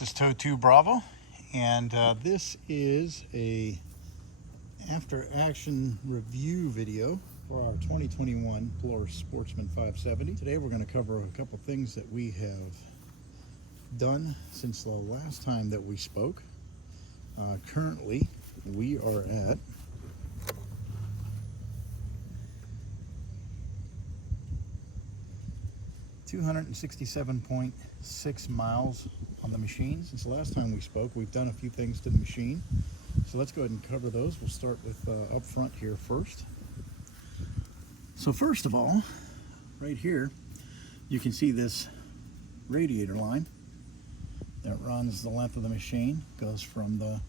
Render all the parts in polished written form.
This is Tow 2 Bravo, and this is a after action review video for our 2021 Polaris Sportsman 570. Today we're going to cover a couple things that we have done since the last time that we spoke. Currently we are at $267.6 miles on the machine. Since the last time we spoke, we've done a few things to the machine. So let's go ahead and cover those. We'll start with up front here first. So first of all, right here, you can see this radiator line that runs the length of the machine. Goes from the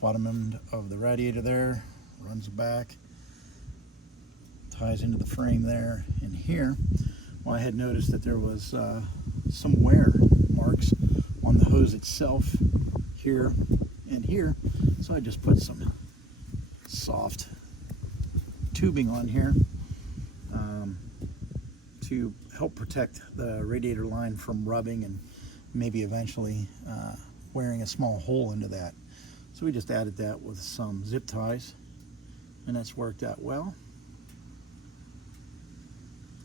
bottom end of the radiator there, runs back, ties into the frame there, and here. Well, I had noticed that there was some wear marks on the hose itself here and here, so I just put some soft tubing on here to help protect the radiator line from rubbing and maybe eventually wearing a small hole into that. So we just added that with some zip ties, and that's worked out well.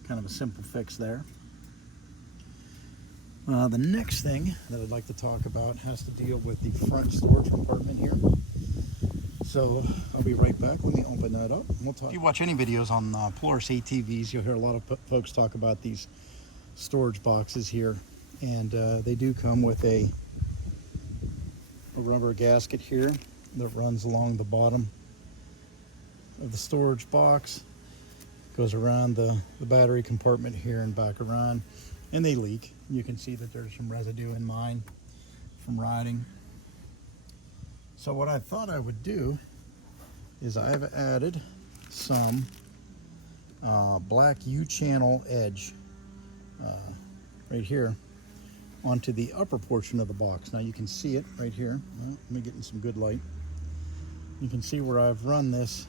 Kind of a simple fix there. The next thing that I'd like to talk about has to deal with the front storage compartment here. So I'll be right back. Let me open that up. We'll talk. If you watch any videos on Polaris ATVs, you'll hear a lot of folks talk about these storage boxes here, and they do come with a rubber gasket here that runs along the bottom of the storage box. Goes around the battery compartment here and back around, and they leak. You can see that there's some residue in mine from riding. So what I thought I would do is I have added some black U-channel edge right here onto the upper portion of the box. Now you can see it right here. Well, let me get in some good light. You can see where I've run this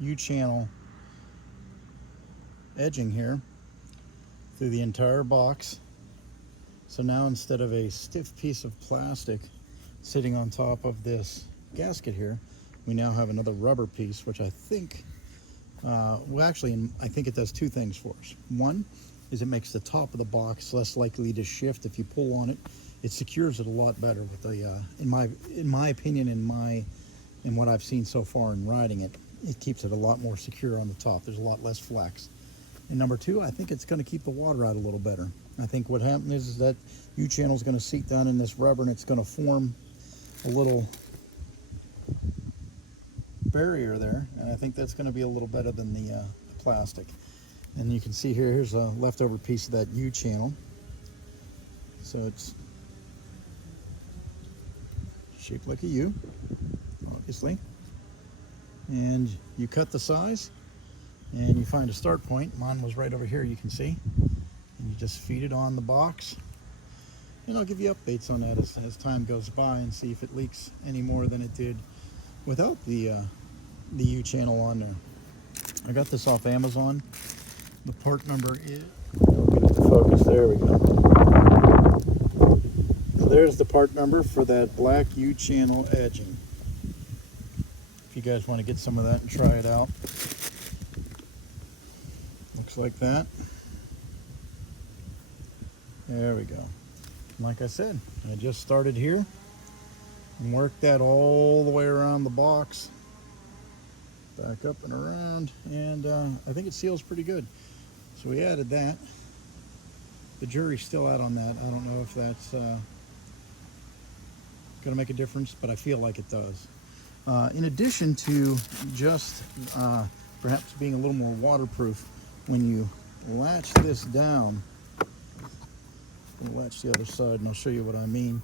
U-channel edging here through the entire box. So now instead of a stiff piece of plastic sitting on top of this gasket here, we now have another rubber piece, which I think well, actually I think it does two things for us. One is it makes the top of the box less likely to shift if you pull on it. It secures it a lot better with the in my opinion, in what I've seen so far in riding it, it keeps it a lot more secure on the top. There's a lot less flex. And number two, I think it's going to keep the water out a little better. I think what happens is that U-channel is going to seep down in this rubber, and it's going to form a little barrier there, and I think that's going to be a little better than the plastic. And you can see here, here's a leftover piece of that U-channel. So it's shaped like a U, obviously. And you cut the size, and you find a start point. Mine was right over here, you can see. And you just feed it on the box. And I'll give you updates on that as time goes by and see if it leaks any more than it did without the U-channel on there. I got this off Amazon. The part number is, I'll get it to focus, there we go. So there's the part number for that black U-channel edging. If you guys want to get some of that and try it out. Looks like that. There we go. Like I said, I just started here and worked that all the way around the box, back up and around, and I think it seals pretty good. So we added that. The jury's still out on that. I don't know if that's going to make a difference, but I feel like it does. In addition to just perhaps being a little more waterproof, when you latch this down, I'll latch the other side and I'll show you what I mean.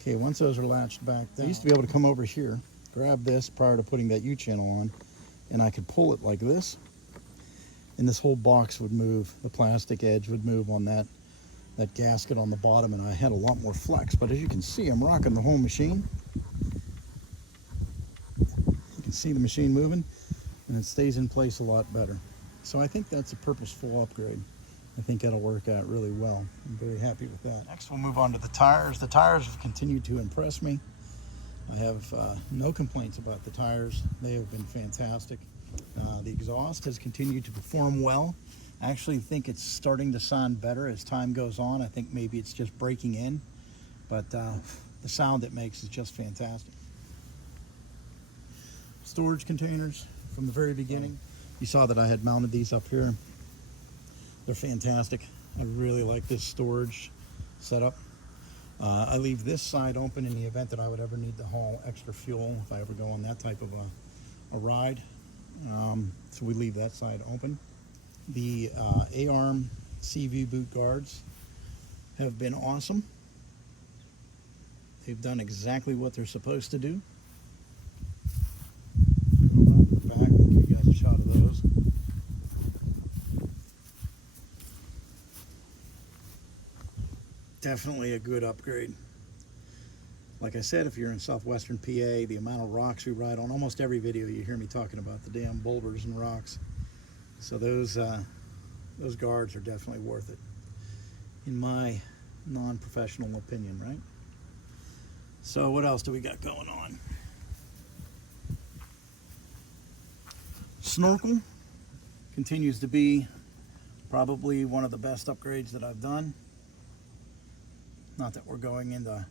Okay, once those are latched back down, I used to be able to come over here, grab this prior to putting that U-channel on, and I could pull it like this, and this whole box would move. The plastic edge would move on that gasket on the bottom, and I had a lot more flex. But as you can see, I'm rocking the whole machine. You can see the machine moving, and it stays in place a lot better. So I think that's a purposeful upgrade. I think that'll work out really well. I'm very happy with that. Next, we'll move on to the tires. The tires have continued to impress me. I have no complaints about the tires. They have been fantastic. The exhaust has continued to perform well. I actually think it's starting to sound better as time goes on. I think maybe it's just breaking in, but the sound it makes is just fantastic. Storage containers from the very beginning. You saw that I had mounted these up here. They're fantastic. I really like this storage setup. I leave this side open in the event that I would ever need to haul extra fuel if I ever go on that type of a ride. So we leave that side open. The AAR CV boot guards have been awesome. They've done exactly what they're supposed to do. Go around to the back and give you guys a shot of those. Definitely a good upgrade. Like I said, if you're in southwestern PA, the amount of rocks we ride on, almost every video you hear me talking about the damn boulders and rocks. So those guards are definitely worth it, in my non-professional opinion, right? So what else do we got going on? Snorkel continues to be probably one of the best upgrades that I've done. Not that we're going into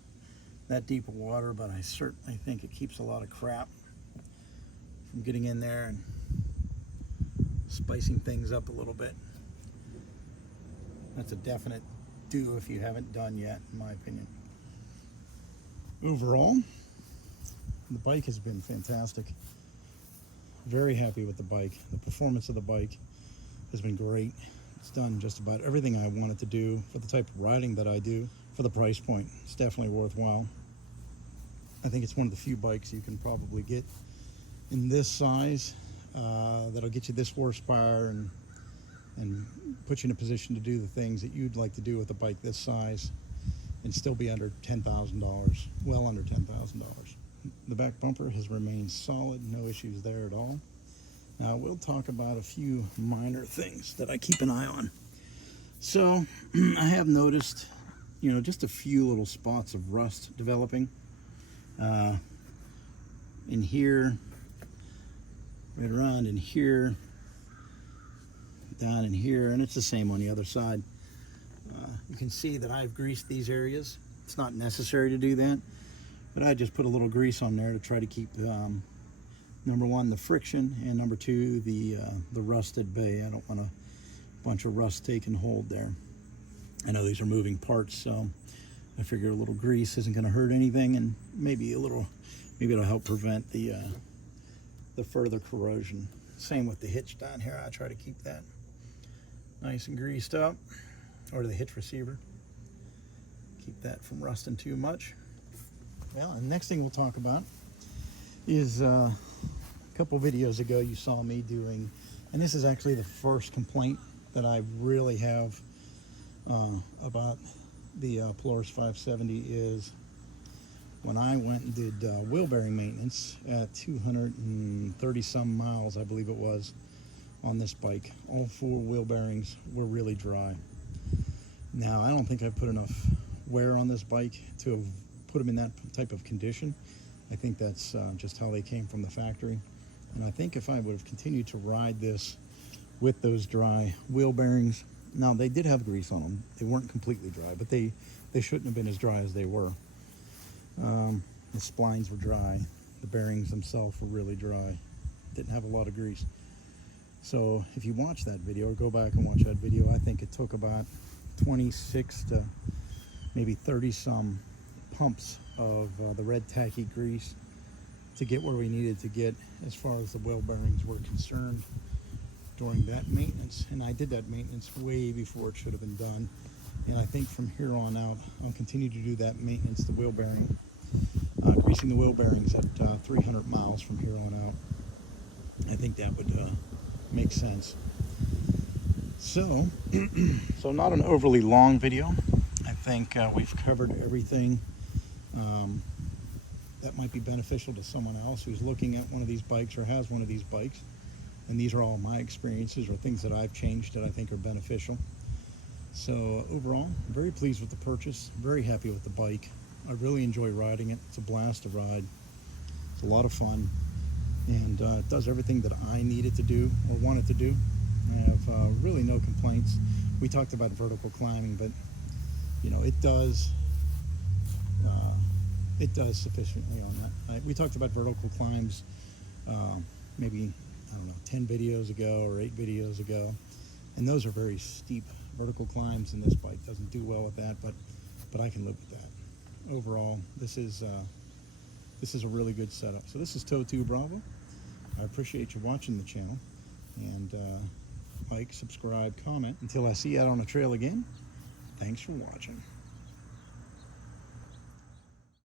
that deep of water, but I certainly think it keeps a lot of crap from getting in there and spicing things up a little bit. That's a definite do if you haven't done yet, in my opinion. Overall, the bike has been fantastic. Very happy with the bike. The performance of the bike has been great. It's done just about everything I wanted to do for the type of riding that I do. For the price point, it's definitely worthwhile. I think it's one of the few bikes you can probably get in this size that'll get you this horsepower and put you in a position to do the things that you'd like to do with a bike this size and still be under $10,000, well under $10,000. The back bumper has remained solid, no issues there at all. Now we'll talk about a few minor things that I keep an eye on. So I have noticed, you know, just a few little spots of rust developing in here, right around in here, down in here, and it's the same on the other side. You can see that I've greased these areas. It's not necessary to do that, but I just put a little grease on there to try to keep number one, the friction, and number two, the rust at bay. I don't want a bunch of rust taking hold there. I know these are moving parts, so I figure a little grease isn't going to hurt anything, and maybe it'll help prevent the further corrosion. Same with the hitch down here. I try to keep that nice and greased up, or the hitch receiver. Keep that from rusting too much. Well, and the next thing we'll talk about is a couple videos ago you saw me doing, and this is actually the first complaint that I really have about the Polaris 570, is when I went and did wheel bearing maintenance at 230 some miles, I believe it was, on this bike. All four wheel bearings were really dry. Now, I don't think I put enough wear on this bike to have put them in that type of condition. I think that's just how they came from the factory. And I think if I would have continued to ride this with those dry wheel bearings, now they did have grease on them. They weren't completely dry, but they shouldn't have been as dry as they were. The splines were dry. The bearings themselves were really dry. Didn't have a lot of grease. So if you watch that video, or go back and watch that video, I think it took about 26 to maybe 30 some pumps of the red tacky grease to get where we needed to get as far as the wheel bearings were concerned during that maintenance. And I did that maintenance way before it should have been done. And I think from here on out, I'll continue to do that maintenance, the wheel bearing, greasing the wheel bearings at 300 miles from here on out. I think that would make sense. So, so not an overly long video. I think we've covered everything that might be beneficial to someone else who's looking at one of these bikes or has one of these bikes. And these are all my experiences or things that I've changed that I think are beneficial. So overall, very pleased with the purchase, very happy with the bike. I really enjoy riding it. It's a blast to ride. It's a lot of fun, and it does everything that I need it to do or want it to do. I have really no complaints. We talked about vertical climbing, but you know, it does sufficiently on that. We talked about vertical climbs maybe, I don't know, 10 videos ago or 8 videos ago, and those are very steep vertical climbs, and this bike doesn't do well with that, but I can live with that. Overall, this is a really good setup. So this is Toe2 Bravo. I appreciate you watching the channel, and like, subscribe, comment. Until I see you out on the trail again, thanks for watching.